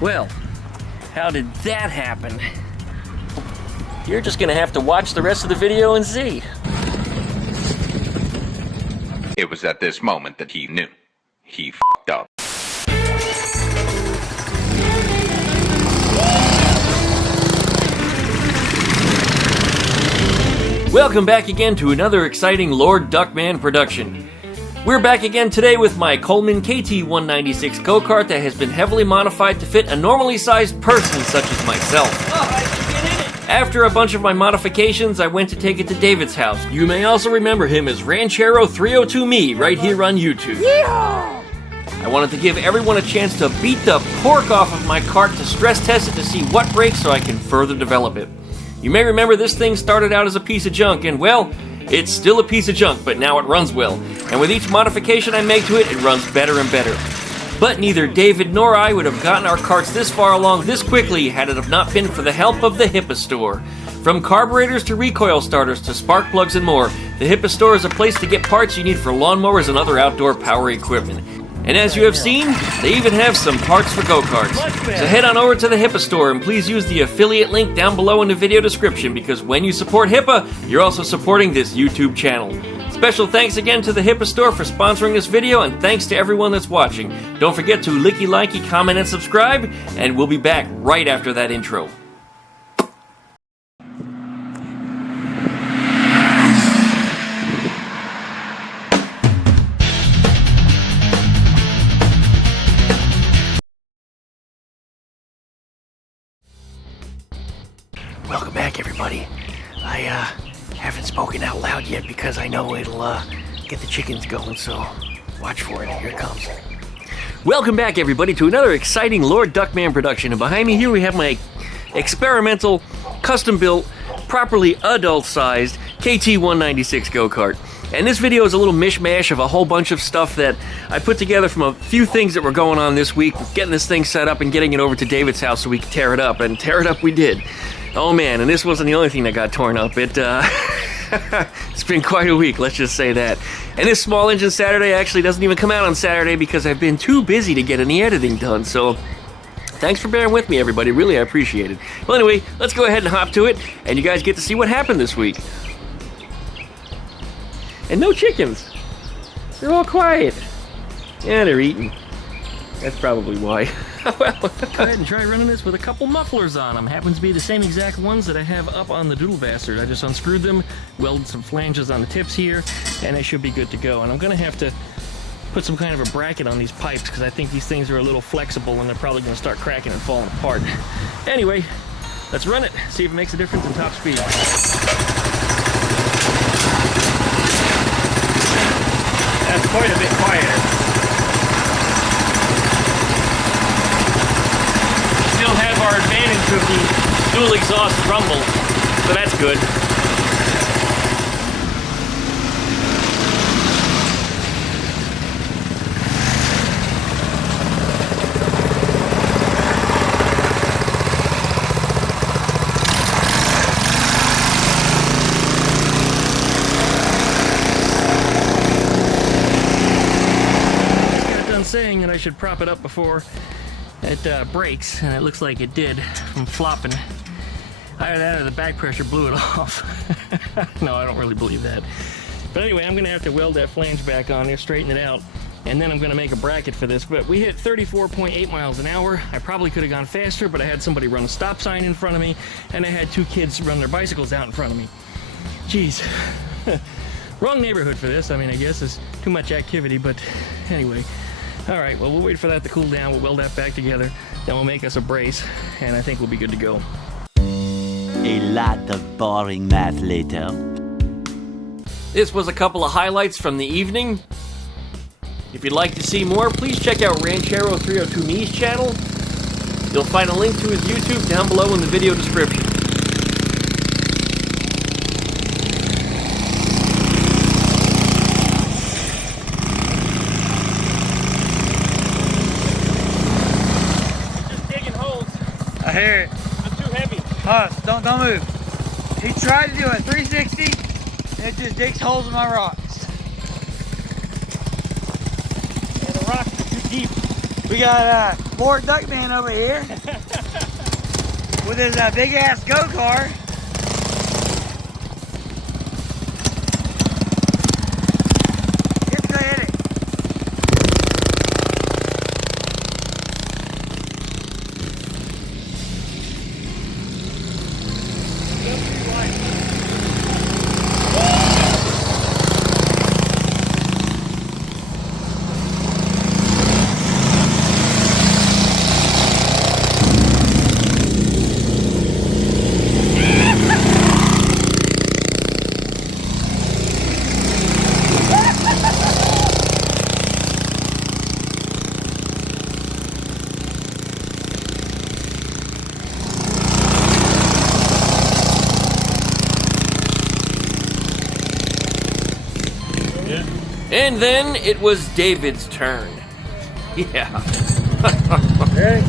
Well, how did that happen? You're just gonna have to watch the rest of the video and see. It was at this moment that he knew. He f***ed up. Welcome back again to another exciting Lord Duckman production. We're back again today with my Coleman KT196 Go Kart that has been heavily modified to fit a normally sized person such as myself. After a bunch of my modifications, I went to take it to David's house. You may also remember him as Ranchero 302 Me right here on YouTube. Yeehaw! I wanted to give everyone a chance to beat the pork off of my kart to stress test it to see what breaks so I can further develop it. You may remember this thing started out as a piece of junk and, well, it's still a piece of junk, but now it runs well. And with each modification I make to it, it runs better and better. But neither David nor I would have gotten our karts this far along this quickly had it have not been for the help of the HIPA Store. From carburetors to recoil starters to spark plugs and more, the HIPA Store is a place to get parts you need for lawnmowers and other outdoor power equipment. And as you have seen, they even have some parts for go-karts. So head on over to the HIPA Store and please use the affiliate link down below in the video description because when you support HIPA, you're also supporting this YouTube channel. Special thanks again to the HIPA Store for sponsoring this video and thanks to everyone that's watching. Don't forget to licky, likey, comment, and subscribe, and we'll be back right after that intro. Welcome back, everybody. I haven't spoken out loud yet because I know it'll get the chickens going, so watch for it. Here it comes. Welcome back, everybody, to another exciting Lord Duckman production. And behind me here we have my experimental, custom-built, properly adult-sized KT196 Go Kart. And this video is a little mishmash of a whole bunch of stuff that I put together from a few things that were going on this week, getting this thing set up and getting it over to David's house so we could tear it up. And tear it up we did. Oh man, and this wasn't the only thing that got torn up. It's been quite a week, let's just say that. And this small engine Saturday actually doesn't even come out on Saturday because I've been too busy to get any editing done, so thanks for bearing with me, everybody. Really, I appreciate it. Well, anyway, let's go ahead and hop to it, and you guys get to see what happened this week. And no chickens. They're all quiet. Yeah, they're eating. That's probably why. Well, go ahead and try running this with a couple mufflers on them. Happens to be the same exact ones that I have up on the Doodle Bastard. I just unscrewed them, welded some flanges on the tips here, and they should be good to go. And I'm going to have to put some kind of a bracket on these pipes because I think these things are a little flexible and they're probably going to start cracking and falling apart. Anyway, let's run it, see if it makes a difference in top speed. That's quite a bit quieter. Still have our advantage of the dual exhaust rumble, so that's good. I got done saying that I should prop it up before it breaks, and it looks like it did from flopping. Either that or the back pressure blew it off. No, I don't really believe that. But anyway, I'm going to have to weld that flange back on there, straighten it out, and then I'm going to make a bracket for this. But we hit 34.8 miles an hour. I probably could have gone faster, but I had somebody run a stop sign in front of me, and I had two kids run their bicycles out in front of me. Jeez. Wrong neighborhood for this. I mean, I guess it's too much activity, but anyway. All right, well, we'll wait for that to cool down. We'll weld that back together. Then we'll make us a brace, and I think we'll be good to go. A lot of boring math later. This was a couple of highlights from the evening. If you'd like to see more, please check out Ranchero 302 Me's channel. You'll find a link to his YouTube down below in the video description. I hear it. I'm too heavy. Hush, don't move. He tried to do a 360, and it just digs holes in my rocks. Yeah, the rocks are too deep. We got Poor Duckman over here with his big ass go-kart. Let's go hit it. And then it was David's turn. Yeah. Ready?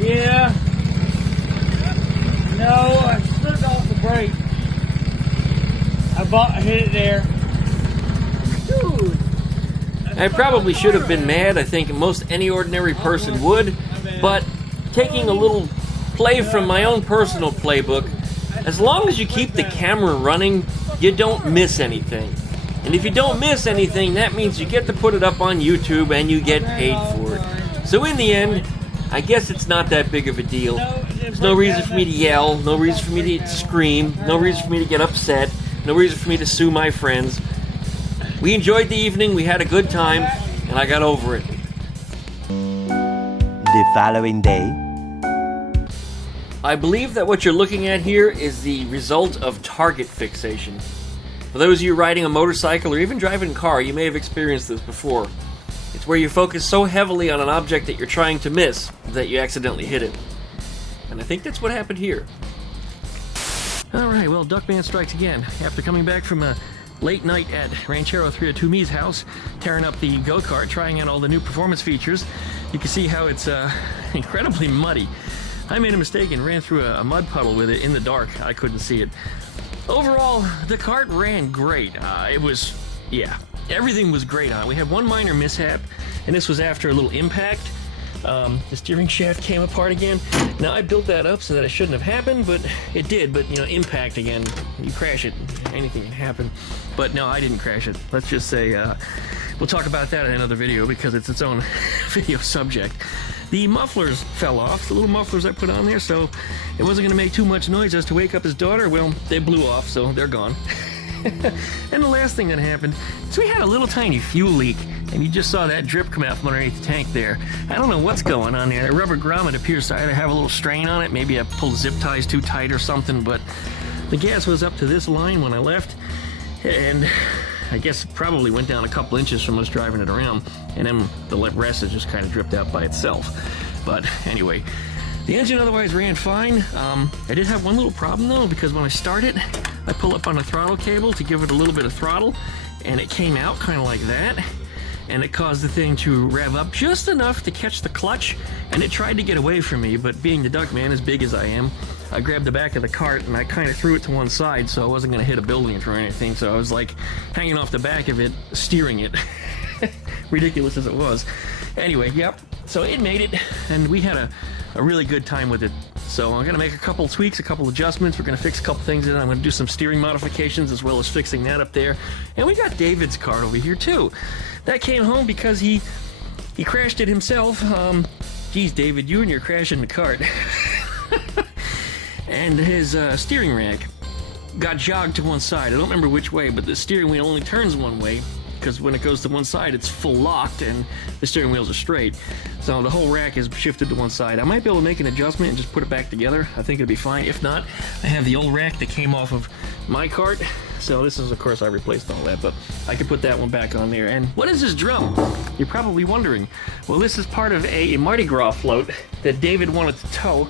Yeah. No, I slipped off the brake. I hit it there. Dude. I probably should have been mad. I think most any ordinary person would. But taking a little play from my own personal playbook, as long as you keep the camera running, you don't miss anything. And if you don't miss anything, that means you get to put it up on YouTube and you get paid for it. So in the end, I guess it's not that big of a deal. There's no reason for me to yell, no reason for me to scream, no reason for me to get upset, no reason for me to sue my friends. We enjoyed the evening, we had a good time, and I got over it. The following day. I believe that what you're looking at here is the result of target fixation. For those of you riding a motorcycle or even driving a car, you may have experienced this before. It's where you focus so heavily on an object that you're trying to miss that you accidentally hit it. And I think that's what happened here. Alright, well, Duckman strikes again. After coming back from a late night at Ranchero 302 Me's house, tearing up the go-kart, trying out all the new performance features, you can see how it's incredibly muddy. I made a mistake and ran through a mud puddle with it in the dark. I couldn't see it. Overall, the kart ran great. Everything was great on it. We had one minor mishap, and this was after a little impact. The steering shaft came apart again. Now, I built that up so that it shouldn't have happened, but it did. But, you know, impact again, you crash it, anything can happen. But no, I didn't crash it. Let's just say, we'll talk about that in another video because it's its own video subject. The mufflers fell off, the little mufflers I put on there, so it wasn't gonna make too much noise as to wake up his daughter. Well, they blew off, so they're gone. And the last thing that happened is we had a little tiny fuel leak, and you just saw that drip come out from underneath the tank there. I don't know what's going on there. That rubber grommet appears to either have a little strain on it, maybe I pulled zip ties too tight or something, but the gas was up to this line when I left, and I guess it probably went down a couple inches from us driving it around, and then the rest has just kind of dripped out by itself. But anyway, the engine otherwise ran fine. I did have one little problem though, because when I start it, I pull up on the throttle cable to give it a little bit of throttle, and it came out kind of like that, and it caused the thing to rev up just enough to catch the clutch, and it tried to get away from me, but being the Duckman, as big as I am, I grabbed the back of the cart and I kind of threw it to one side so I wasn't going to hit a building or anything, so I was like hanging off the back of it, steering it. Ridiculous as it was. Anyway, yep, so it made it, and we had a really good time with it. So I'm going to make a couple tweaks, a couple adjustments. We're going to fix a couple things in it. I'm going to do some steering modifications as well as fixing that up there. And we got David's cart over here too. That came home because he crashed it himself. Geez, David, you and your crashing the cart. And his steering rack got jogged to one side. I don't remember which way, but the steering wheel only turns one way, because when it goes to one side, it's full locked and the steering wheels are straight. So the whole rack is shifted to one side. I might be able to make an adjustment and just put it back together. I think it'll be fine. If not, I have the old rack that came off of my cart. So this is, of course, I replaced all that, but I could put that one back on there. And what is this drum? You're probably wondering. Well, this is part of a Mardi Gras float that David wanted to tow.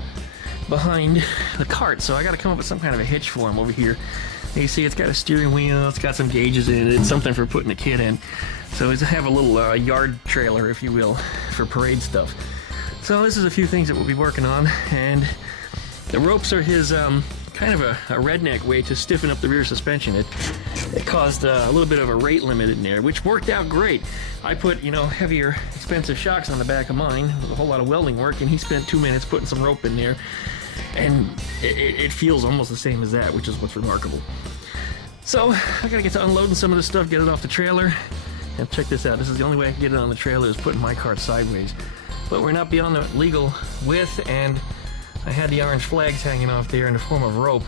behind the cart, so I got to come up with some kind of a hitch for him over here. And you see it's got a steering wheel, it's got some gauges in it, it's something for putting the kid in. So it's have a little yard trailer, if you will, for parade stuff. So this is a few things that we'll be working on, and the ropes are his kind of a redneck way to stiffen up the rear suspension. It caused a little bit of a rate limit in there, which worked out great. I put, you know, heavier, expensive shocks on the back of mine with a whole lot of welding work, and he spent 2 minutes putting some rope in there, and it feels almost the same as that, which is what's remarkable. So I gotta get to unloading some of this stuff, get it off the trailer, and check this out. This is the only way I can get it on the trailer, is putting my cart sideways. But we're not beyond the legal width, and I had the orange flags hanging off there in the form of rope.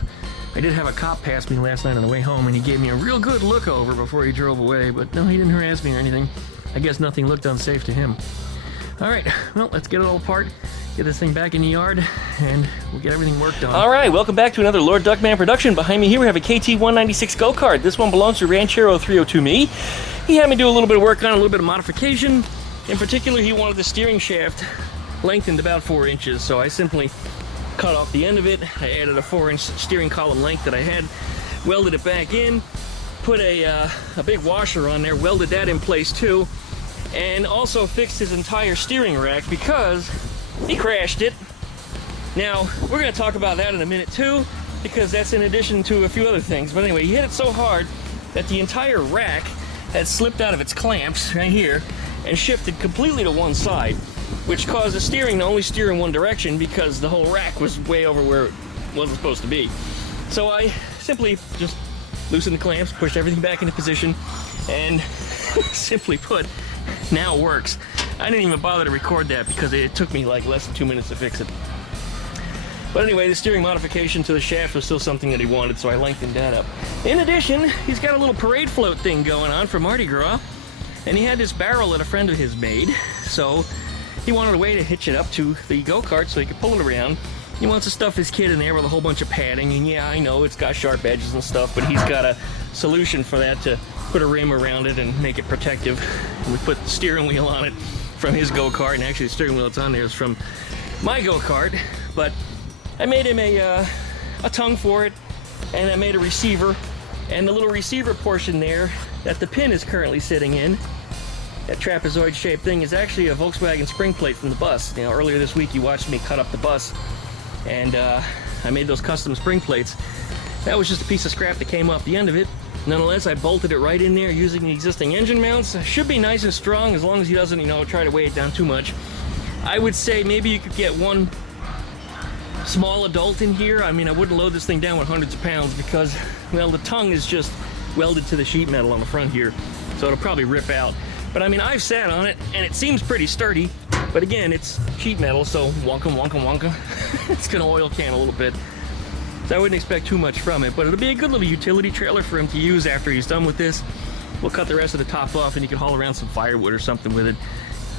I did have a cop pass me last night on the way home, and he gave me a real good look over before he drove away, but no, he didn't harass me or anything. I guess nothing looked unsafe to him. All right, well, let's get it all apart, get this thing back in the yard, and we'll get everything worked on. All right, welcome back to another Lord Duckman production. Behind me here we have a KT196 Go Kart. This one belongs to Ranchero 302 Me. He had me do a little bit of work on it, a little bit of modification. In particular, he wanted the steering shaft lengthened about 4 inches, so I simply cut off the end of it. I added a 4-inch steering column length that I had, welded it back in, put a big washer on there, welded that in place too, and also fixed his entire steering rack because he crashed it. Now, we're going to talk about that in a minute too, because that's in addition to a few other things. But anyway, he hit it so hard that the entire rack had slipped out of its clamps right here and shifted completely to one side, which caused the steering to only steer in one direction because the whole rack was way over where it wasn't supposed to be. So I simply just loosened the clamps, pushed everything back into position, and simply put, now works. I didn't even bother to record that because it took me like less than 2 minutes to fix it. But anyway, the steering modification to the shaft was still something that he wanted, so I lengthened that up. In addition, he's got a little parade float thing going on for Mardi Gras, and he had this barrel that a friend of his made, so he wanted a way to hitch it up to the go-kart so he could pull it around. He wants to stuff his kid in there with a whole bunch of padding, and yeah, I know it's got sharp edges and stuff, but he's got a solution for that, to put a rim around it and make it protective. And we put the steering wheel on it from his go-kart, and actually the steering wheel that's on there is from my go-kart, but I made him a tongue for it, and I made a receiver, and the little receiver portion there that the pin is currently sitting in, that trapezoid-shaped thing, is actually a Volkswagen spring plate from the bus. You know, earlier this week you watched me cut up the bus, and I made those custom spring plates. That was just a piece of scrap that came off the end of it. Nonetheless, I bolted it right in there using the existing engine mounts. Should be nice and strong as long as he doesn't, you know, try to weigh it down too much. I would say maybe you could get one small adult in here. I mean, I wouldn't load this thing down with hundreds of pounds because, well, the tongue is just welded to the sheet metal on the front here, so it'll probably rip out. But I mean, I've sat on it, and it seems pretty sturdy. But again, it's sheet metal, so wonka, wonka, wonka. It's gonna oil can a little bit. So I wouldn't expect too much from it, but it'll be a good little utility trailer for him to use after he's done with this. We'll cut the rest of the top off, and he can haul around some firewood or something with it.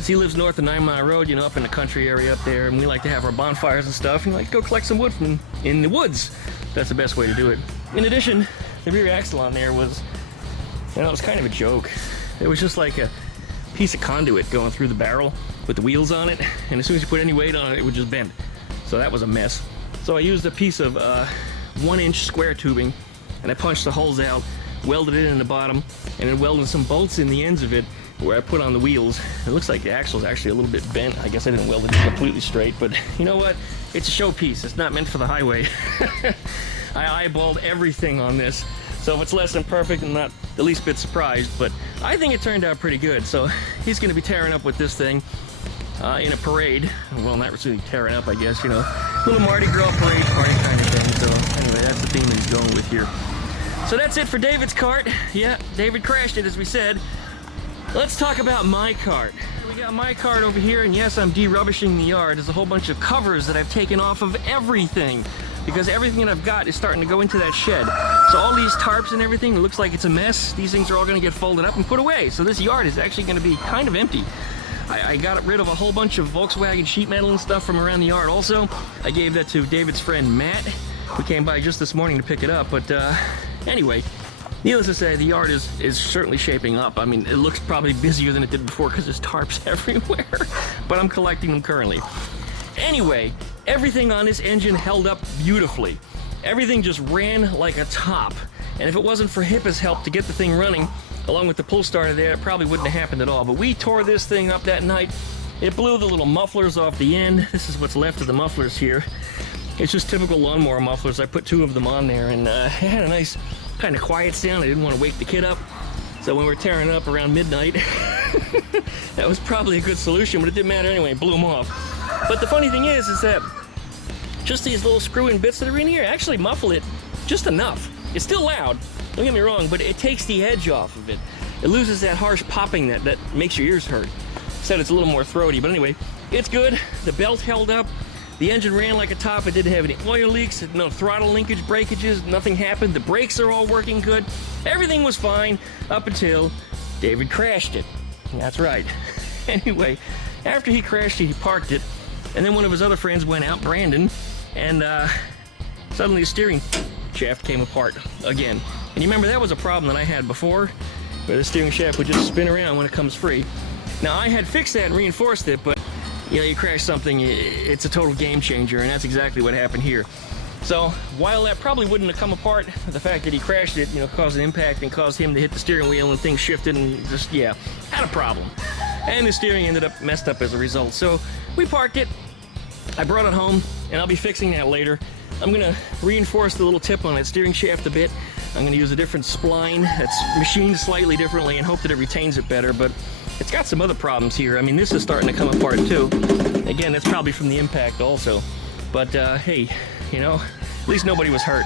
He lives north of 9 Mile Road, you know, up in the country area up there, and we like to have our bonfires and stuff, and we like to go collect some wood from in the woods. That's the best way to do it. In addition, the rear axle on there was, you know, it was kind of a joke. It was just like a piece of conduit going through the barrel with the wheels on it, and as soon as you put any weight on it, it would just bend. So that was a mess. So I used a piece of 1-inch square tubing, and I punched the holes out, welded it in the bottom, and then welded some bolts in the ends of it where I put on the wheels. It looks like the axle is actually a little bit bent. I guess I didn't weld it completely straight, but you know what? It's a showpiece. It's not meant for the highway. I eyeballed everything on this, so if it's less than perfect, I'm not the least bit surprised, but I think it turned out pretty good. So he's going to be tearing up with this thing in a parade. Well, not really tearing up, I guess, you know, little Mardi Gras parade party kind of thing. So anyway, that's the theme that he's going with here. So that's it for David's cart. Yeah, David crashed it, as we said. Let's talk about my cart. We got my cart over here, and yes, I'm de-rubbishing the yard. There's a whole bunch of covers that I've taken off of everything, because everything that I've got is starting to go into that shed. So all these tarps and everything, it looks like it's a mess. These things are all gonna get folded up and put away. So this yard is actually gonna be kind of empty. I got rid of a whole bunch of Volkswagen sheet metal and stuff from around the yard also. I gave that to David's friend Matt, who came by just this morning to pick it up. But anyway, needless to say, the yard is certainly shaping up. I mean, it looks probably busier than it did before because there's tarps everywhere, but I'm collecting them currently. Anyway, everything on this engine held up beautifully. Everything just ran like a top. And if it wasn't for HIPA's help to get the thing running, along with the pull starter there, it probably wouldn't have happened at all. But we tore this thing up that night. It blew the little mufflers off the end. This is what's left of the mufflers here. It's just typical lawnmower mufflers. I put 2 of them on there, and it had a nice kind of quiet sound. I didn't want to wake the kid up. So when we were tearing it up around midnight, that was probably a good solution, but it didn't matter anyway. It blew them off. But the funny thing is that just these little screw-in bits that are in here actually muffle it just enough. It's still loud, don't get me wrong, but it takes the edge off of it. It loses that harsh popping that makes your ears hurt. Said it's a little more throaty, but anyway, it's good. The belt held up. The engine ran like a top. It didn't have any oil leaks, no throttle linkage breakages, nothing happened. The brakes are all working good. Everything was fine up until David crashed it. That's right. Anyway, after he crashed it, he parked it, and then one of his other friends went out, Brandon, and suddenly the steering shaft came apart again. And you remember that was a problem that I had before, where the steering shaft would just spin around when it comes free. Now I had fixed that and reinforced it, but you know, you crash something, it's a total game changer, and that's exactly what happened here. So while that probably wouldn't have come apart, the fact that he crashed it, you know, caused an impact and caused him to hit the steering wheel and things shifted and just, yeah, had a problem. And the steering ended up messed up as a result. So we parked it, I brought it home, and I'll be fixing that later. I'm gonna reinforce the little tip on that steering shaft a bit. I'm gonna use a different spline that's machined slightly differently and hope that it retains it better, but it's got some other problems here. I mean, this is starting to come apart too. Again, that's probably from the impact also. But hey, you know, at least nobody was hurt.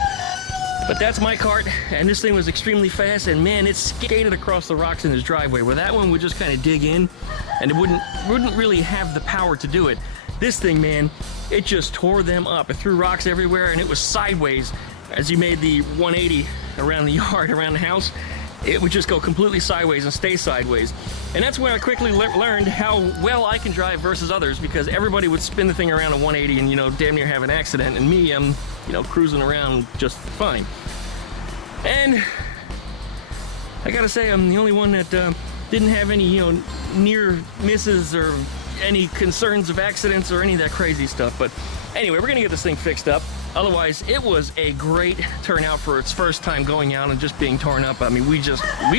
But that's my kart, and this thing was extremely fast, and man, it skated across the rocks in his driveway, where that one would just kind of dig in, and it wouldn't really have the power to do it. This thing, man, it just tore them up. It threw rocks everywhere, and it was sideways. As you made the 180 around the yard, around the house, it would just go completely sideways and stay sideways. And that's where I quickly learned how well I can drive versus others, because everybody would spin the thing around at 180 and, you know, damn near have an accident, and me, I'm, you know, cruising around just fine. And I gotta say, I'm the only one that didn't have any, you know, near misses or any concerns of accidents or any of that crazy stuff. But anyway, we're gonna get this thing fixed up. Otherwise, it was a great turnout for its first time going out and just being torn up. I mean, we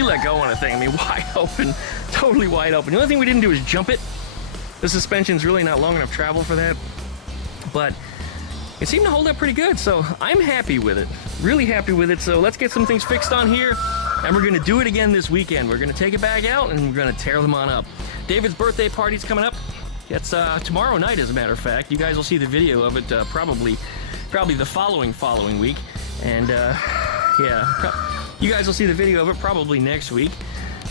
let go on a thing. I mean, wide open, totally wide open. The only thing we didn't do is jump it. The suspension's really not long enough travel for that, but it seemed to hold up pretty good, so I'm happy with it. Really happy with it. So let's get some things fixed on here, and we're gonna do it again this weekend. We're gonna take it back out and we're gonna tear them on up. David's birthday party's coming up. It's tomorrow night, as a matter of fact. You guys will see the video of it probably the following week. And yeah, you guys will see the video of it probably next week.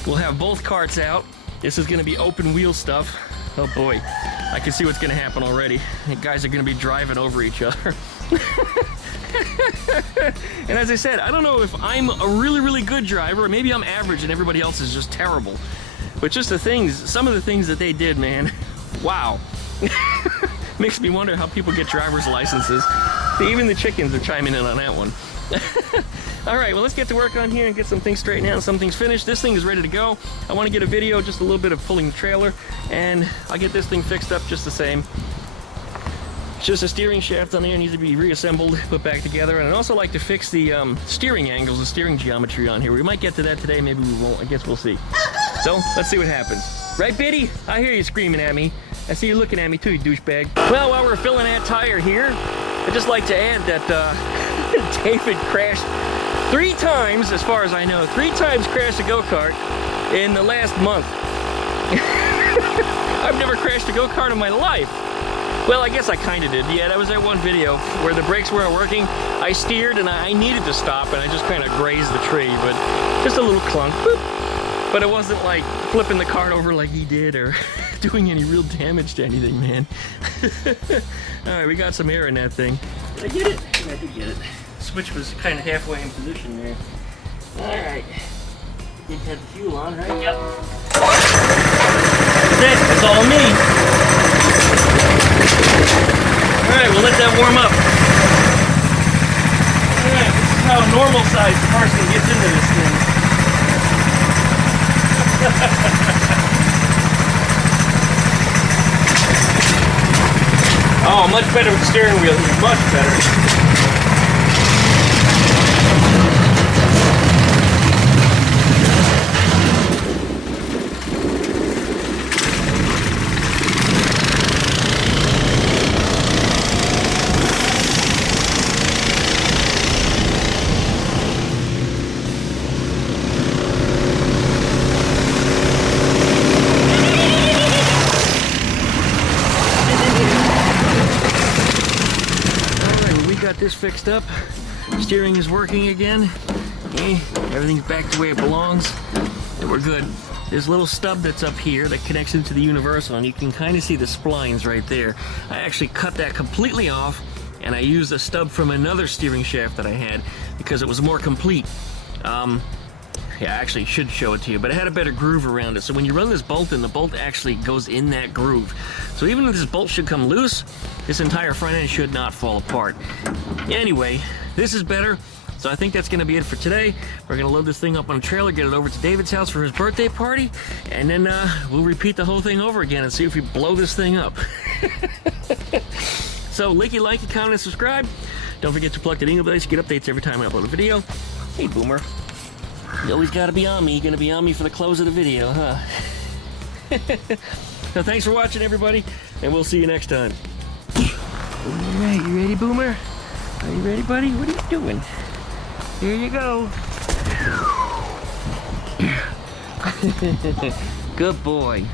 We'll have both karts out. This is gonna be open wheel stuff. Oh boy, I can see what's gonna happen already. The guys are gonna be driving over each other. And as I said, I don't know if I'm a really, really good driver, or maybe I'm average and everybody else is just terrible. But just some of the things that they did, man, wow. Makes me wonder how people get driver's licenses. Even the chickens are chiming in on that one. All right, well, let's get to work on here and get some things straightened out and some things finished. This thing is ready to go. I want to get a video, just a little bit of pulling the trailer, and I'll get this thing fixed up just the same. It's just a steering shaft on there, needs to be reassembled, put back together, and I'd also like to fix the steering angles and steering geometry on here. We might get to that today, maybe we won't. I guess we'll see. So, let's see what happens. Right, Biddy? I hear you screaming at me. I see you looking at me too, you douchebag. Well, while we're filling that tire here, I'd just like to add that David crashed 3 times, as far as I know. 3 times crashed a go-kart in the last month. I've never crashed a go-kart in my life. Well, I guess I kind of did. Yeah, that was that one video where the brakes weren't working. I steered and I needed to stop, and I just kind of grazed the tree, but just a little clunk. Boop. But it wasn't like flipping the cart over like he did or doing any real damage to anything, man. All right, we got some air in that thing. Did I get it? I did get it. Switch was kind of halfway in position there. All right. Did have the fuel on, right? Yep. That's it. That's all me. All right, we'll let that warm up. All right, this is how a normal-sized person gets into this thing. Oh Oh, much better with the steering wheel. Much better. Got this fixed up. Steering is working again. Okay, everything's back the way it belongs. And we're good. There's a little stub that's up here that connects into the universal, and you can kind of see the splines right there. I actually cut that completely off, and I used a stub from another steering shaft that I had because it was more complete. Yeah, I actually should show it to you, but it had a better groove around it. So when you run this bolt in, the bolt actually goes in that groove. So even if this bolt should come loose, this entire front end should not fall apart. Anyway, this is better. So I think that's gonna be it for today. We're gonna load this thing up on a trailer, get it over to David's house for his birthday party, and then we'll repeat the whole thing over again and see if we blow this thing up. So like, comment, and subscribe. Don't forget to plug the dingle bells to get updates every time I upload a video. Hey, Boomer. You always gotta be on me. You're gonna be on me for the close of the video, huh? So thanks for watching, everybody, and we'll see you next time. Alright, you ready, Boomer? Are you ready, buddy? What are you doing? Here you go. Good boy.